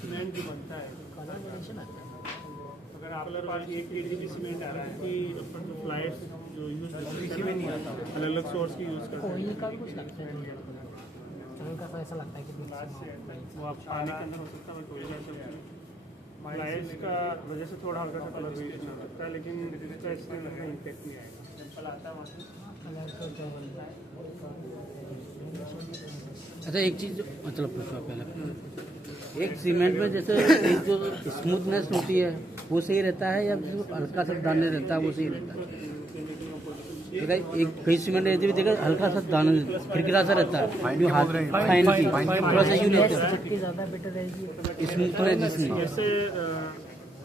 Cement जो बनता है, अगर आपके पास 1 kg सीमेंट आ रहा है कि अपन जो फ्लाइट्स जो यूज़ करते हैं नहीं आता, अलग अलग सोर्स की यूज़ करते हैं, का भी कुछ लगता है हल्का सा ऐसा लगता है कि वो आप पानी के अंदर हो सकता है, कोयला से फ्लाइट्स का वजह से थोड़ा हल्का सा कलर वेरिएशन हो सकता है, लेकिन इसका इसमें लगता है इम्पैक्ट नहीं आएगा। सिंपल आता है वहाँ से। अच्छा, एक चीज़ मतलब पूछो पहले, एक सीमेंट में जैसे एक जो स्मूथनेस होती है वो सही रहता है या जो हल्का सा दाने रहता है वो सही रहता है? एक कई सीमेंट रहती है देखा हल्का सा दाना खिरखिरा सा रहता है, जो हाथ फाइन की थोड़ा सा यूँ रहता है, ज़्यादा बेटर रहेगी स्मूथनेस जिसमें। जैसे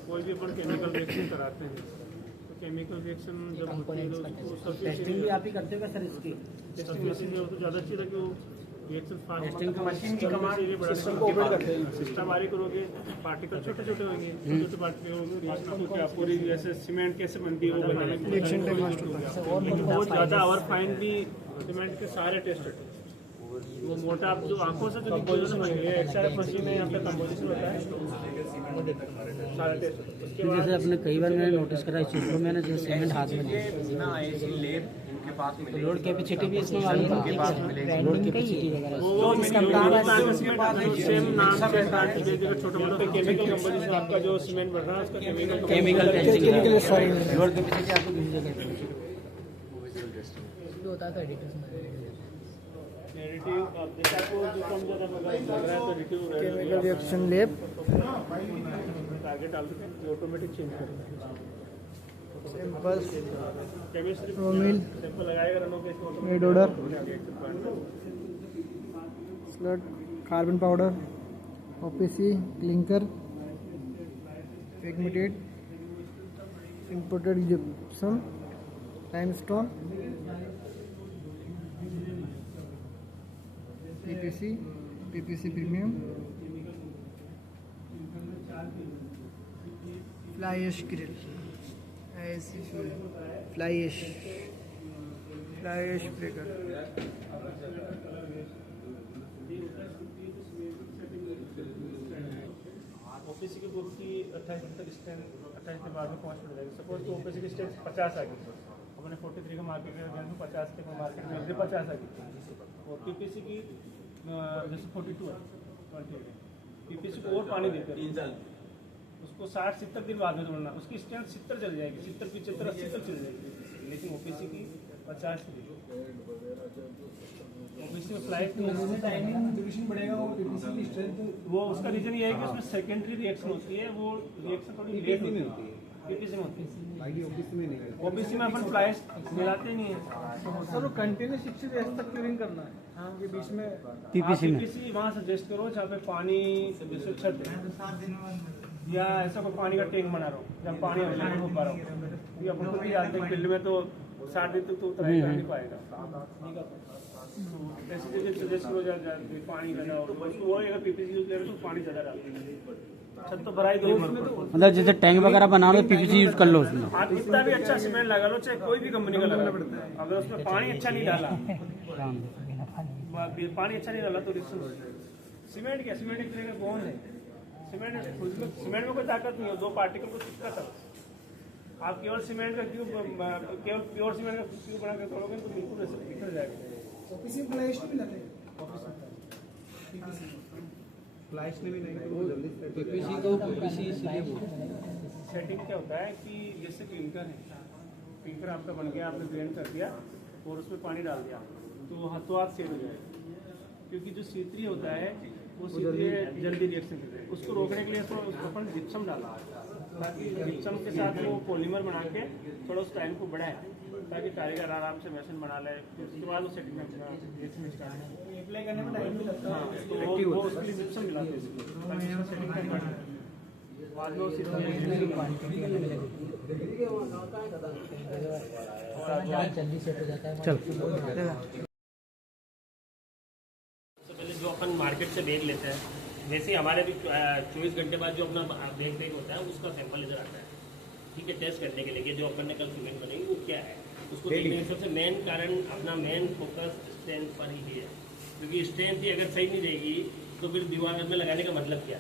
कोई भी अपन केमिकल रिएक्शन कराते हैं, तो केमिकल रिएक्शन जब होती है तो सबसे टेस्टिंग भी आप ही करते हो सर इसकी? टेस्टिंग मशीन जो ज़्यादा अच्छी था कि वो रिएक्शन फास्ट टेस्टिंग का मशीन की कमांड सिस्टम आरी करोगे, पार्टिकल छोटे छोटे होंगे, छोटे पार्टिकल होंगे, रिएक्शन को क्या पूरी जैसे सीमेंट कैसे बनती है वो बनाने में रिएक्शन टाइम फास्ट हो गया। लेकिन बहुत ज़्यादा और फाइन भी सीमेंट के सारे टेस्ट होते हैं। वो मोटा आप जो आंखों से जो एक्सआरएफ मशीन है, यहाँ पे कंपोजिशन होता है, वो देखते हैं सारे टेस्ट। जैसे अपने कई बार मैंने नोटिस करा इस चीज़ को, मैंने जैसे सीमेंट हाथ में लेब उनके पास मिलेगी, लोड कैपेसिटी भी इसमें वाली उनके पास मिलेगी, लोड कैपेसिटी वगैरह वो सेम नाम से छोटा मोटा केमिकल कंपोजिशन आपका जो सीमेंट बन रहा है उसका केमिकल टेस्टिंग लोड कैपेसिटी आपको दूसरी जगह होता है एडिटर्स में एडिटिव। अब जैसे आपको जो कम ज़्यादा लग रहा है तो additive chemical reaction lab target डाल देते हैं, ऑटोमेटिक चेंज करेगा। सैंपल केमिस्ट्री प्रोमिल सैंपल लगाएगा रनों के red order slot carbon powder OPC clinker pigmented imported gypsum limestone PPC premium fly ash grill fly ash breaker OPC की बुक की 28 तक स्ट्रेंथ 28 के बाद में पहुँच जाएगी। सपोज तो ओपीसी की स्ट्रेंथ 50 आ गई, अपने 43 का मार्केट में 50 के मार्केट में 50 आ गई, और पीपीसी की जैसे 42 है 20 पीपीसी को और पानी देकर उसको 60-70 दिन बाद में तोड़ना, उसकी स्ट्रेंथ 70 चल जाएगी, 70-75 80 तक चल जाएगी, लेकिन ओपीसी की 50 ओपीसी में फ्लाइट ड्यूरेशन बढ़ेगा वो पीपीसी की स्ट्रेंथ। वो उसका रीजन ये है कि उसमें सेकेंडरी रिएक्शन होती है, वो रिएक्शन थोड़ी लेट होती है, पीपीसी में होती है, ओपीसी में नहीं। ओपीसी में अपन फ्लाइट मिलाते नहीं है सर वो कंटिन्यूस 60 डेज तक क्यूरिंग करना है। हाँ, ये बीच में पीपीसी वहाँ सजेस्ट करो जहाँ पे पानी जैसे छत है या ऐसा कोई पानी का टैंक बना रहा हो जहाँ पानी अवेलेबल हो पा रहा हो, ये अपन को भी जानते हैं फील्ड में तो 60 दिन तक तो उतना ही नहीं पाएगा। ऐसी जगह सजेस्ट करो जहाँ पानी ज़्यादा हो, वो अगर पीपीसी यूज करें तो पानी ज़्यादा डालते छत तो भरा ही दो, मतलब जैसे टैंक वगैरह बना लो पीपीसी यूज कर लो उसमें। आप कितना भी अच्छा सीमेंट लगा लो, चाहे कोई भी कंपनी का लगा लो, अगर उसमें पानी अच्छा नहीं डाला पानी अच्छा नहीं डाला तो रिएक्शन हो जाएगा। सीमेंट क्या, सीमेंट एक तरह का बॉन्ड है, सीमेंट में कोई ताकत नहीं है, दो पार्टिकल को चिपका सकता। आप केवल सीमेंट का क्यूब केवल प्योर सीमेंट का क्यूब बना कर तोड़ोगे तो बिल्कुल ऐसे बिखर जाएगा। ओपीसी फ्लाई ऐश भी लाते हैं, फ्लाई ऐश ने भी नहीं तो जल्दी पीपीसी को पीपीसी इसलिए सेटिंग क्या होता है कि जैसे क्लिंकर है, क्लिंकर आपका बन गया, आपने ब्लेंड कर दिया और उसमें पानी डाल दिया तो हाथों हाथ सेट हो जाएगा, क्योंकि जो C3 होता है वो C3 जल्दी रिएक्शन करता है, उसको रोकने के लिए उसको अपन जिप्सम डाला ताकि जिप्सम के साथ वो पॉलीमर बना के थोड़ा उस टाइम को बढ़ाए ताकि कारीगर आराम से मशीन बना ले, फिर उसके बाद वो सेटिंग रिएक्शन स्टार्ट अप्लाई करने में टाइम भी लगता है। तो वो उसके लिए जिप्सम मिलाते हैं ताकि उसका सेटिंग टाइम बढ़े, बाद में उसी जल्दी सेट हो जाता है। चल पहले जो अपन मार्केट से बैग लेते हैं, वैसे ही हमारे भी 24 घंटे बाद जो अपना बैग होता है उसका सैंपल इधर आता है, ठीक है, टेस्ट करने के लिए जो अपन ने कल सीमेंट बनाई वो क्या है, उसको देखने का सबसे मेन कारण अपना मेन फोकस स्ट्रेंथ पर ही है, क्योंकि स्ट्रेंथ ही अगर सही नहीं रहेगी तो फिर दीवार में लगाने का मतलब क्या?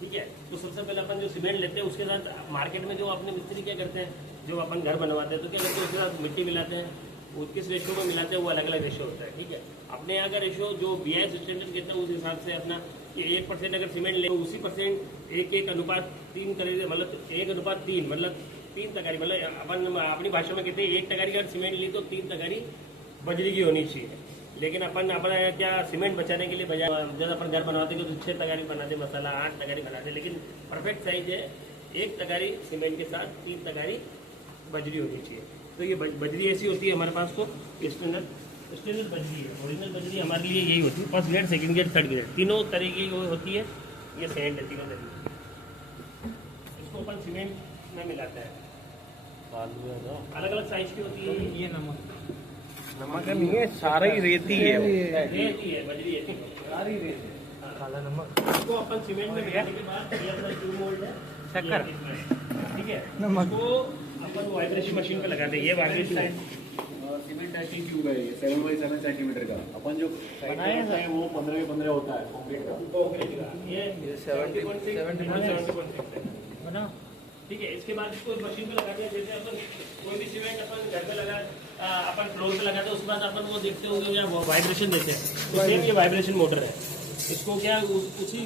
ठीक है, तो सबसे पहले अपन जो सीमेंट लेते हैं उसके साथ मार्केट में जो अपने मिस्त्री क्या करते हैं, जो अपन घर बनवाते हैं तो क्या करते हैं, उसके साथ मिट्टी मिलाते हैं, वो किस रेशो में मिलाते हैं वो अलग अलग रेशो होता है। ठीक है, अपने यहाँ का रेशो जो BIS स्टैंडर्ड कहते हैं उस हिसाब से अपना कि 1% अगर सीमेंट ले तो उसी परसेंट 1:3 करें, मतलब 1:3 मतलब 3 तगारी, मतलब अपन अपनी भाषा में कहते हैं 1 तगारी अगर सीमेंट ली तो 3 तगारी बजरी की होनी चाहिए। लेकिन अपन क्या सीमेंट बचाने के लिए बजाय जब अपन घर बनवाते हैं तो 6 तगारी बनाते, मसाला 8 तगारी बनाते, लेकिन परफेक्ट साइज है 1 तगारी सीमेंट के साथ 3 तगारी बजरी होनी चाहिए। तो ये बजरी ऐसी होती है हमारे पास, तो स्टैंडर्ड बजरी है। ओरिजिनल बजरी हमारे लिए यही होती है, first grade, second grade, third grade, तीनों तरीके की होती है। ये सेंट है तीनों तरीके, इसको अपन सीमेंट में मिलाता है, अलग अलग साइज की होती है। ये नमक नमक नहीं है, सारा ही रेती है। रेती है, बजरी है, सारी रेती। काला नमक इसको अपन सीमेंट में मिलाने के बाद ये अपना ट्यूब मोल्ड है, शक्कर, ठीक है, नमक इसको अपन वाइब्रेशन मशीन पे लगाते हैं। ये वाइब्रेशन सीमेंट टैकिंग ट्यूब है, ये 7x7 सेंटीमीटर का। अपन जो बनाए हैं वो 15x15 होता है कंक्रीट का। ये 70.6 बना। ठीक है, इसके बाद इसको मशीन पे लगाते हैं। जैसे अपन कोई भी सीमेंट अपन घर पे लगा, अपन फ्लोर पे लगाते हैं, उसके बाद अपन वो देखते होंगे क्या वाइब्रेशन देते हैं, तो सेम ये वाइब्रेशन मोटर है। इसको क्या उसी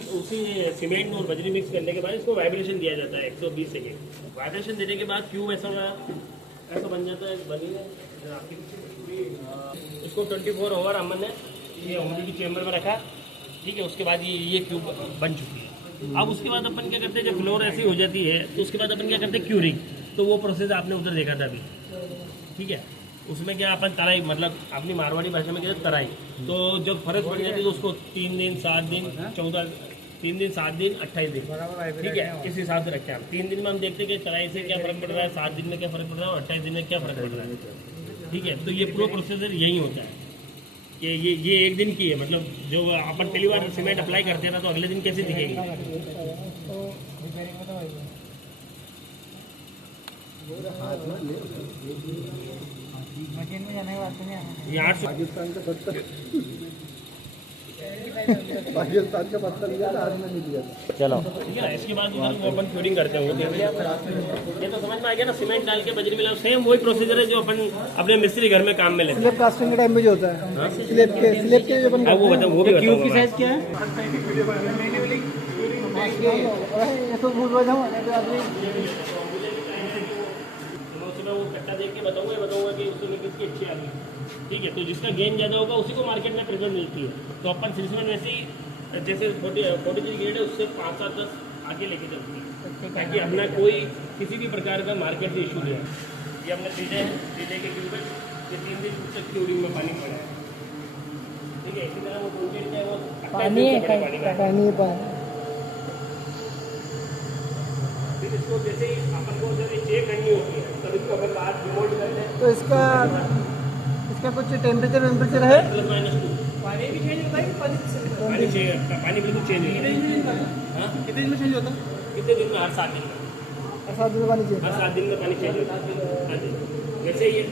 सीमेंट और बजरी मिक्स करने के बाद इसको वाइब्रेशन दिया जाता है 120 सेकेंड। वाइब्रेशन देने के बाद क्यूब ऐसा बन जाता है, बनी है इसको 24 आवर हमने ये ह्यूमिडिटी चेंबर में रखा। ठीक है, उसके बाद ये क्यूब बन चुकी है। अब उसके बाद अपन क्या करते हैं, जब फ्लोर ऐसी हो जाती है तो उसके बाद अपन क्या करते हैं, क्यूरिंग। तो वो प्रोसेस आपने उधर देखा था अभी। ठीक है, उसमें क्या अपन तराई, मतलब अपनी मारवाड़ी भाषा में कहते हैं तराई। तो जब फर्क पड़ जाती है तो उसको 3 दिन 7 दिन 14 3 दिन 7 दिन 28 दिन, ठीक है, इस हिसाब से रखते हैं हम। 3 दिन में हम देखते हैं कि तराई से क्या फर्क पड़ रहा है, 7 दिन में क्या फर्क पड़ रहा है और 28 दिन में क्या फर्क पड़ रहा है। ठीक है, तो ये पूरा प्रोसीजर यही होता है कि ये एक दिन की है। मतलब जो अपन पहली बार सीमेंट अप्लाई करते हैं ना, तो अगले दिन कैसे दिखेगी। मशीन में जाने के बाद तो नहीं आना। ये 800 पाकिस्तान का पत्ता लिया था, आज में नहीं लिया। चलो ठीक है। इसके बाद उधर वो अपन फ्यूरिंग करते हैं। ये तो समझ में आ गया ना, सीमेंट डाल के बजरी मिला, सेम वही प्रोसीजर है जो अपन अपने मिस्त्री घर में काम में लेते हैं। स्लेब कास्टिंग के टाइम में जो होता है, स्लेब के जो अपन वो बताओ, वो भी क्यूब की बताऊंगा मैं। साइज क्या है? तो भूल रहा हूँ। मैं वो कट्टा देख के बताऊंगा कि उसमें किसकी अच्छी आ गई। ठीक है, तो जिसका गेन ज़्यादा होगा उसी को मार्केट में प्रेफरेंस मिलती है। तो अपन सिलसिले वैसे ही जैसे 43 ग्रेड है उससे 5 7 10 आगे लेके चलती है, ताकि अपना कोई किसी भी प्रकार का मार्केट से इशू नहीं है। ये हमने सीधे के क्यूब ये 3 दिन तक क्यूरिंग में पानी पड़ा है। ठीक है, इसी तरह वो कंक्रीट है वो 28 दिन से बड़ा पानी में है। फिर इसको जैसे ही अपन को जब चेक करनी होती है तब इसको अपन बाहर रिमोट करते हैं। तो इसका कुछ टेम्परेचर है? ±2 पानी भी चेंज होता है कि पानी पानी चाहिए, पानी बिल्कुल चेंज होता है। हाँ, कितने दिन में चेंज होता है? कितने दिन में? हर 7 दिन में। हर 7 दिन में पानी चेंज। हर 7 दिन में पानी चेंज होता है। हाँ जी, वैसे ये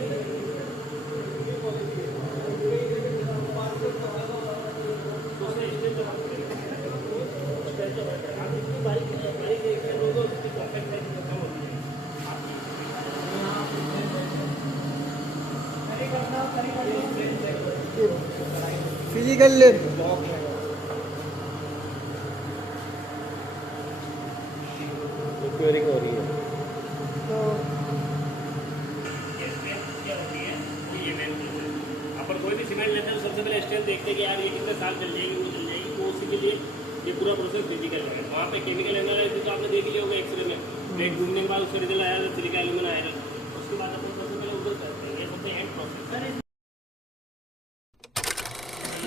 फिजिकल लेब क्यूरिंग हो रही है। तो क्या होती है कि ये मेन चीज़ है। अपन कोई भी सीमेंट लेते हैं तो सबसे पहले स्ट्रेंथ देखते हैं कि यार ये कितने साल चल जाएगी, वो चल जाएगी। तो उसी के लिए ये पूरा प्रोसेस फिजिकल है। वहाँ पे केमिकल एनालिसिस तो आपने देख लिया होगा एक्सरे में, प्लेट घूमने के बाद उसका रिजल्ट आया था सिलिका एल्यूमिना आयरन। उसके बाद अपन सबसे पहले उधर करते हैं, ये सबसे एंड प्रोसेस है।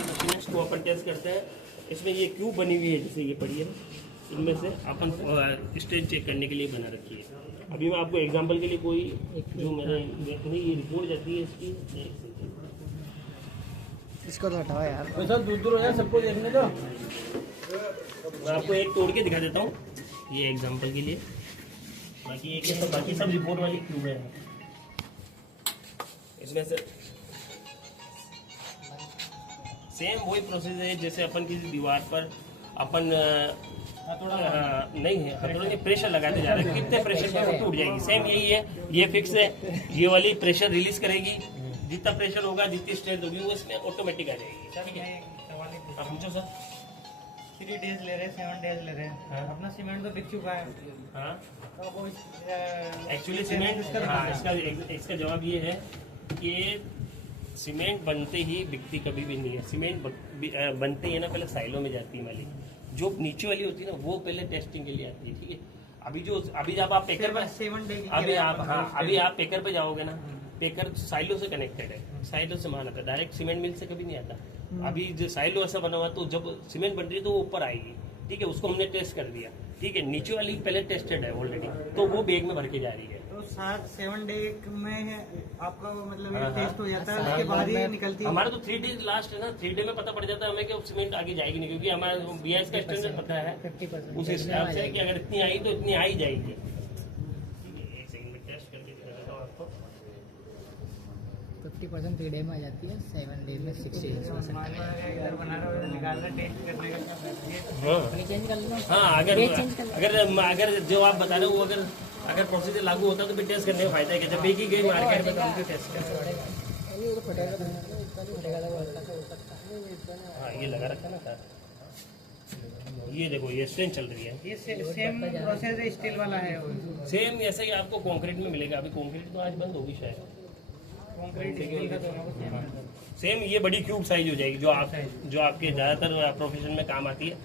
मशीन्स को अपन टेस्ट करते हैं। इसमें ये क्यूब बनी हुई है, जैसे ये पड़ी है, इनमें से अपन स्टेज चेक करने के लिए बना रखी है। अभी मैं आपको एग्जांपल के लिए कोई जो मेरे ये रिपोर्ट जाती है इसकी, इसको तो हटाओ यार। तो सर दूर दूर हो जाए सबको देखने का। मैं आपको एक तोड़ के दिखा देता हूँ ये एग्जांपल के लिए। बाकी सब रिपोर्ट वाली क्यूब है। इसमें से सेम वही प्रोसेस है जैसे अपन किसी दीवार पर अपन नहीं है हथौड़ा नहीं, प्रेशर लगाते जा रहे हैं, कितने प्रेशर पे वो टूट जाएगी। सेम यही है, ये फिक्स है, ये वाली प्रेशर रिलीज करेगी, जितना प्रेशर होगा जितनी स्ट्रेंथ होगी वो इसमें ऑटोमेटिक आ जाएगी। ठीक है, आप पूछो सर। 3 डेज ले रहे हैं, 7 डेज ले रहे हैं। हाँ। अपना सीमेंट तो बिक चुका है। हाँ तो वो एक्चुअली सीमेंट इसका जवाब ये है कि सीमेंट बनते ही बिकती कभी भी नहीं है। सीमेंट बनते ही है ना, पहले साइलों में जाती है वाली, जो नीचे वाली होती है ना वो पहले टेस्टिंग के लिए आती है। ठीक है, अभी जब आप पेकर पे 7 डे अभी आप पेकर पे जाओगे ना, पेकर साइलो से कनेक्टेड है, साइलो से माल आता है, डायरेक्ट सीमेंट मिल से कभी नहीं आता। अभी जो साइलो ऐसा बना हुआ तो जब सीमेंट बन रही है तो वो ऊपर आएगी। ठीक है, उसको हमने टेस्ट कर दिया। ठीक है, नीचे वाली पहले टेस्टेड है ऑलरेडी, तो वो बैग में भर के जा रही है। तो 7 डे में आपका वो मतलब हाँ, टेस्ट हो जाता है, हाँ, उसके बाद ही निकलती है। हमारा तो 3 डेज लास्ट है ना, 3 डे में पता पड़ जाता है हमें कि सीमेंट आगे जाएगी नहीं, क्योंकि हमारा बीआईएस का स्टैंडर्ड पता है 50% उस हिसाब से कि अगर इतनी आई तो इतनी आ ही जाएगी। ठीक है, एक सेकंड में टेस्ट करके दिखा देता हूं आपको। 50% 3 डे में आ जाती है, 7 डे में 66%। इधर बना रहा है, निकालना टेस्ट करने का क्या फायदा है? हाँ चेंज कर लो। हाँ, अगर जो आप बता रहे हो वो अगर प्रोसीजर लागू होता तो फिर टेस्ट करने का फायदा है कि जब एक ही गई मार्केट में तो हमको टेस्ट करें। हाँ, ये लगा रखा ना सर, ये देखो ये स्ट्रेन चल रही है। ये सेम प्रोसेस है, स्टील वाला है वो। सेम ऐसा ही आपको कंक्रीट में मिलेगा। अभी कंक्रीट तो आज बंद होगी शायद। कंक्रीट स्टील का दोनों को सेम है। सेम ये बड़ी क्यूब साइज हो जाएगी जो आपके ज्यादातर प्रोफेशन में काम आती है।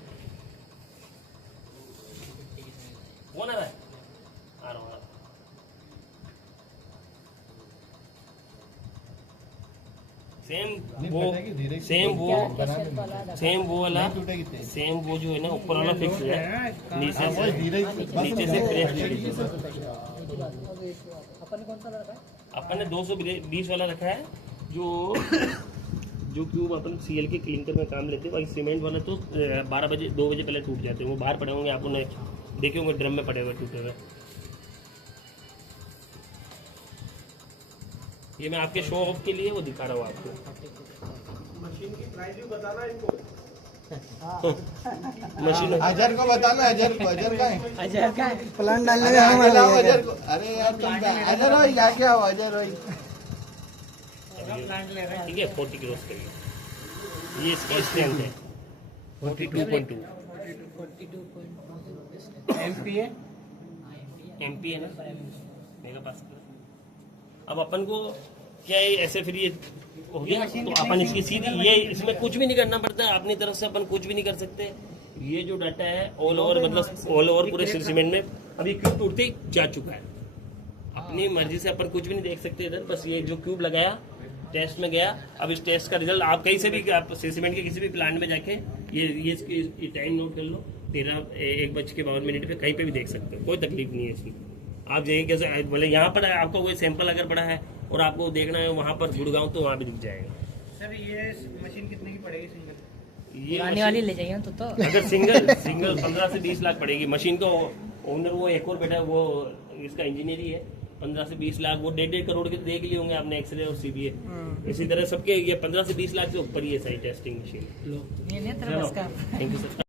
वो ना है आ रहा हूँ। सेम वो जो है ना ऊपर वाला फिक्स है, नीचे से प्रेस। अपन ने 220 वाला रखा है, जो क्यूब अपन सीएल के क्लिंकर में काम लेते हैं। बाकी सीमेंट वाला तो 2 बजे पहले टूट जाते हैं, वो बाहर पड़े होंगे, आप उन्हें देखे होंगे ड्रम में पड़े हुए टूटे हुए। ये मैं आपके शो ऑफ के लिए वो दिखा रहा हूँ आपको। मशीन की प्राइस भी बताना इनको। मशीन अजहर को बताना, अजहर का है, अजहर का प्लान डालने अरे आगे लाओ अजहर को। अरे यार तुम अजहर हो क्या क्या हो अजहर हो। प्लांट ले रहे हैं। ठीक है, 40 किलो करिए। ये इसका स्ट्रेंथ है 42.2 एमपीए एमपी है ना, मेगा पास्कल। अब अपन को क्या है, ऐसे फिर ये हो गया तो अपन इसकी सीधी ये इसमें कुछ भी नहीं करना पड़ता है, अपनी तरफ से अपन कुछ भी नहीं कर सकते। ये जो डाटा है ऑल ओवर मतलब ऑल ओवर पूरे सीमेंट में अभी क्यूब टूटते ही जा चुका है। अपनी मर्जी से अपन कुछ भी नहीं देख सकते इधर, बस ये जो क्यूब लगाया टेस्ट में गया। अब इस टेस्ट का रिजल्ट आप कहीं से भी आप सीमेंट के किसी भी प्लांट में जाके ये टाइम नोट कर लो, 1:52 पे कहीं पे भी देख सकते हो, कोई तकलीफ नहीं है इसमें। आप जाइए कैसे बोले यहाँ पर आपको कोई सैंपल अगर पड़ा है और आपको देखना है वहाँ पर गुड़गांव तो वहाँ भी दिख जाएगा। सर ये मशीन कितने की पड़ेगी सिंगल? ये पुरानी वाली ले जाइए तो अगर सिंगल 15 से 20 लाख पड़ेगी। मशीन का ओनर वो एक और बैठा है, वो इसका इंजीनियर ही है। 15 से 20 लाख वो 1.5 करोड़ के देख लिए होंगे आपने, एक्सरे और सीबीए। इसी तरह सबके ये 15 से 20 लाख से ऊपर ही है सारी टेस्टिंग मशीन। ये नहीं तेरा बस का। Thank you sir.